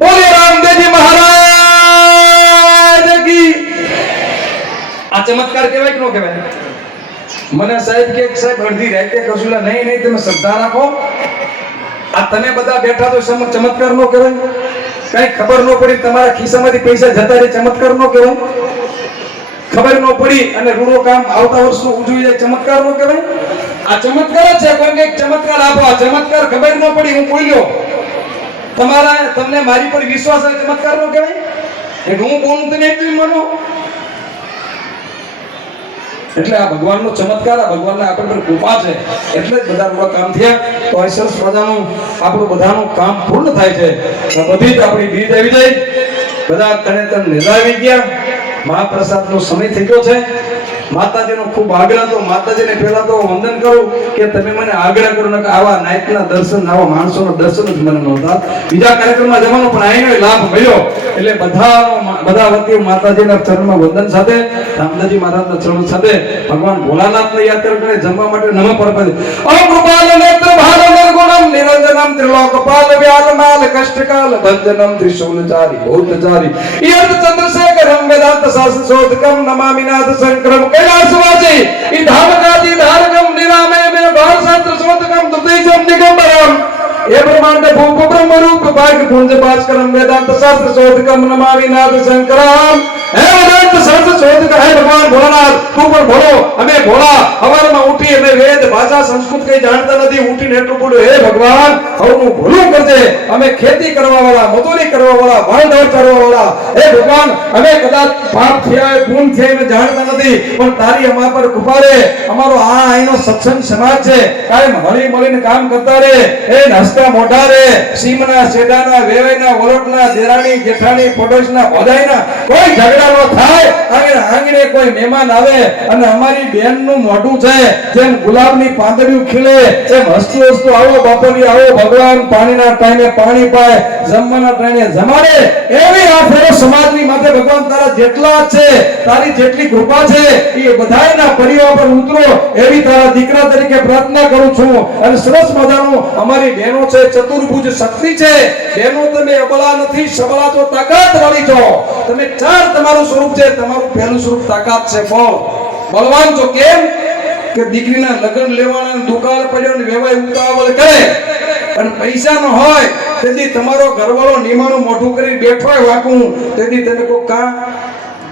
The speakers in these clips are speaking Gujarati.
બોલે રામદેવજી મહારાજ કી। આ ચમત્કાર કહેવાય કે ન કહેવાય? મને સાહેબ કે સાહેબ અડધી રાતે કશુલા નહીં નહીં તમે શ્રદ્ધા રાખો। આ તમે બધા બેઠા તો ચમત્કાર નો કહેવાય? કઈ ખબર ન પડી તમારા ખિસ્સામાંથી પૈસા જતા રહે ચમત્કાર નો કહેવાય? ખબર ન પડી અને રૂડો કામ આવતા વર્ષનું ઉજવી જાય ચમત્કાર નો કહેવાય? આ ચમત્કાર જ છે। કોઈ એક ચમત્કાર આપો, આ ચમત્કાર ખબર ન પડી હું બોલ્યો, તમને મારી પર વિશ્વાસ છે, ચમત્કાર નો કહેવાય? એટલે હું બોલું તમે એટલું માનો? એટલે આ ભગવાનનો ચમત્કાર, આ ભગવાનને આપણા પર કૃપા છે એટલે જ બધા આપણા કામ થયા। તો આ સરસ મજાનું આપણું બધાનું કામ પૂર્ણ થાય છે। બધી જ આપણી બીજ આવી જાય, બધા તને તને નિલાવી ગયા। મહાપ્રસાદનો સમય થઈ ગયો છે। માતાજીનો ખૂબ આગ્રહ તો માતાજીને પહેલા તો વંદન કરું કે તમે મને આગ્રહ કરો ને આવા નાયકના દર્શન, આવા માણસોના દર્શન જ મને નહોતા। બીજા કાર્યક્રમમાં જવાનો પણ આનો લાભ મળ્યો એટલે બધા વતી માતાજીના ચરણમાં વંદન સાથે, રામદાસજી મહારાજના ચરણ સાથે ભગવાન ભોલાનાથને યાદ કરે જમવા માટે નમઃ પરપતિ ઓમ કૃપાલ નેત્ર ભાલ નિર્ગુણમ નિરંજનમ ત્રિલોકપાલ વ્યાલમાલ કષ્ટકાલ ભંજનમ ત્રિશૂલચારી ભૂતચારી યર્થ ચંદ્રશેખરમ વેદાંત શાસ્ત્ર શોધકમ નમામિ નાથ શંકરમ कैलासवासी इधामकादि धारकम निरामय में भाव शास्त्र शोधकम तुतेजम निगंबरम ये ब्रह्मांड भूप ब्रह्म रूप भाग्य पुंज भास्करम वेदांत शास्त्र शोधकम नमामि नाथ शंकरम हे वेदांत शास्त्र शोधक है भगवान भोलानाथ तू पर भोलो हमें भोला हवाરમાં ઉઠી અમે વેદ ભાષા સંસ્કૃત કઈ જાણતા નથી ઉઠીને એટલું બોલ્યો હે ભગવાન હવનું ભલું કરજે અમે ખેતી કરવા વાળા મજૂરી કરવા વાળા વાંઢ કરવા વાળા હે ભગવાન અમે કદાચ પાપ થયા પુણ્ય થયા અમે જાણતા નથી પણ તારી અમારા પર કૃપા રે અમારો આ અહીંનો સત્સંગ સમાજ છે કાયમ હળી મળીને કામ કરતા રે એ હસતા મોઢા રે સીમના શેડાના વેવાઈના વરોટના દેરાણી જેઠાણી પડોશના ભોદાઈના કોઈ ઝઘડા ન થાય આંગણે કોઈ મહેમાન આવે અને અમારી બેનનું મોઢું છે જેમ ગુલાબની પાંદડીઓ ખીલે એમ હસતું હસતું આવો બાપુજી આવો ભગવાન પાણીના ટાઈમે પાણી પાય જમવાના ટાઈમે જમાડે એવી આ ફેરો સમાજની માથે ભગવાન તારા જેટલા છે તારી જેટલી કૃપા છે એ બધાયના પરિવાર પર ઉતરો એવી તારા દીકરા તરીકે પ્રાર્થના કરું છું। અને સરસ મજાનું અમારી બહેનો છે ચતુર્ભુજ શક્તિ છે બહેનો તમે અબળા નથી સબળા તો તાકાત વાળી છો તમે ચાર તમારું સ્વરૂપ છે તમારું પહેલું સ્વરૂપ તાકાત છે બળવાન છો કેમ કે દીકરીના લગ્ન લેવાના દુકાળ પડ્યો ને વેવાય ઉતાવળ કરે અને પૈસા ન હોય તેથી તમારો ઘરવાળો નિમાણું મોઢું કરી બેઠો હોય વાકું તેથી તેને કો કા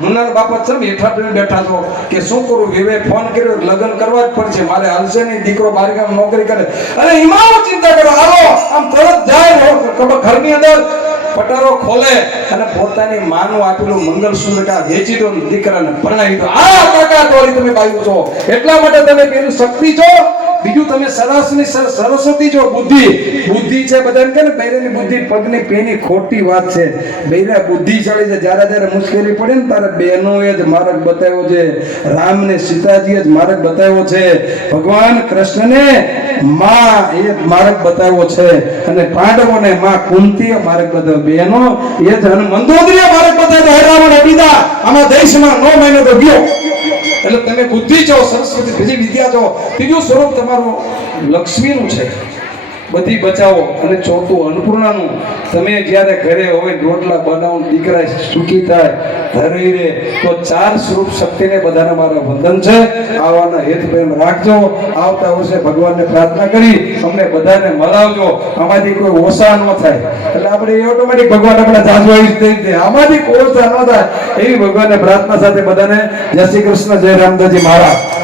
મુન્ના બાપા છે બેઠા છો કે શું કરું વેવે ફોન કર્યો લગ્ન કરવા જ પડશે મારે હાલશે નહીં દીકરો બારગામ નોકરી કરે અરે ઈમાનો ચિંતા કરો હાલો આમ તરત જાય ઘરની અંદર પટારો ખોલે અને પોતાની માનું આપેલું મંગલસૂત્ર કા વેચી દો દીકરાને પરણાવી દો આ કાકા તોરી તમે બાયું છો એટલા માટે તમે પેલું શક્તિ છો બીજું તમે સરસ્વતી છો બુદ્ધિ છે બધાને કે ને બૈરાની બુદ્ધિ પગની પેની ખોટી વાત છે બૈરા બુદ્ધિશાળી છે જ્યારે મુશ્કેલી પડે ને તારે બહેનોએ જ માર્ગ બતાવ્યો છે રામ ને સીતાજીએ જ માર્ગ બતાવ્યો છે ભગવાન કૃષ્ણને માં એ માર્ગ બતાવ્યો છે અને પાંડવોને માં કુંતીએ માર્ગ બતાવ્યો બહેનો એ જ મંદોદરીએ માર્ગ બતાવ્યો હેરાવણ બીજા આમાં દેશમાં 9 મહિનો તો ગયો એટલે તમે બુદ્ધિ છો સરસ્વતી બીજી વિદ્યા છો ત્રીજું સ્વરૂપ તમારું લક્ષ્મીનું છે બધી બચાવો અને ચોથું અન્નપૂર્ણાનું તમે જ્યારે ઘરે હોય રોટલા બનાવો દીકરા સુખી થાય ધરી રે તો ચાર સ્વરૂપ શક્તિને બધાને મારા વંદન છે આવાના હેત પ્રેમ રાખજો આવતા વર્ષે ભગવાનને પ્રાર્થના કરી અમને બધાને મળાવજો આમાંથી કોઈ ઓછા ન થાય એટલે આપણે ઓટોમેટિક ભગવાન આપણે જાજવાઈ દે આમાંથી કોઈ ઓછા ન થાય એવી ભગવાનને પ્રાર્થના સાથે બધાને જય શ્રી કૃષ્ણ જય રામદાસજી મહારાજ।